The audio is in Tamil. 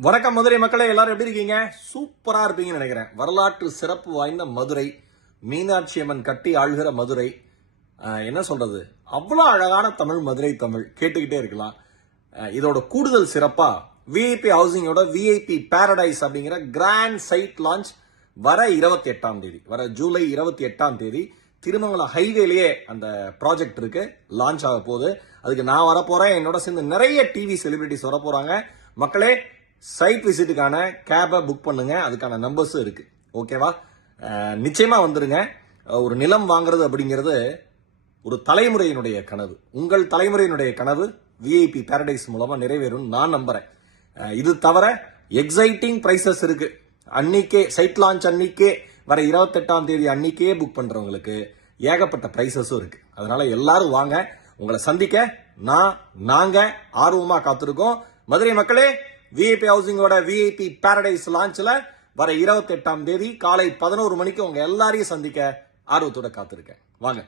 வணக்கம் மதுரை மக்களே எல்லாரும் எப்படி இருக்கீங்க? சூப்பரா இருப்பீங்கன்னு நினைக்கிறேன். வரலாற்று சிறப்பு வாய்ந்த மதுரை மீனாட்சி அம்மன் கட்டி ஆழ்கிற மதுரை. என்ன சொல்றது? அவ்வளோ அழகான தமிழ் மதுரை தமிழ். கேட்டுக்கிட்டே இருக்கலாம். இதோட கூடுதல் சிறப்பா விஐபி ஹவுசிங்கோட விஐபி பாரடைஸ் அப்படிங்கிற கிராண்ட் சைட் லான்ச் வர இருபத்தி எட்டாம் தேதி. வர ஜூலை இருபத்தி எட்டாம் தேதி திருமங்கலம் ஹைவேலேயே அந்த ப்ராஜெக்ட் இருக்கு. லான்ச் ஆக போகுது. அதுக்கு நான் வரப்போறேன் என்னோட சேர்ந்து நிறைய டிவி செலிபிரிட்டிஸ் வர போறாங்க. மக்களே சைட் விசிட்டுக்கான கேபை புக் பண்ணுங்க. அதுக்கான நம்பர்ஸும் இருக்கு. ஓகேவா நிச்சயமாக நிச்சயமா வந்துருங்க. ஒரு நிலம் வாங்குறது அப்படிங்கிறது ஒரு தலைமுறையினுடைய கனவு. உங்கள் தலைமுறையினுடைய கனவு விஐபி பேரடைஸ் மூலமா நிறைவேறும் நான் நம்புறேன். இது தவிர எக்ஸைட்டிங் பிரைசஸ் இருக்கு. அன்னைக்கே சைட் லான்ச் அன்னைக்கே வர இருபத்தெட்டாம் தேதி அன்னைக்கே புக் பண்றவங்களுக்கு ஏகப்பட்ட பிரைசஸும் இருக்கு. அதனால எல்லாரும் வாங்க. உங்களை சந்திக்க நான் நாங்க ஆர்வமா காத்திருக்கோம். மதுரை மக்களே விஐபி ஹவுசிங்கோட விஐபி பாரடைஸ் லான்ச்ல வர இருபத்தெட்டாம் தேதி காலை பதினோரு மணிக்கு உங்க எல்லாரையும் சந்திக்க ஆர்வத்தோட காத்திருக்கேன். வாங்க.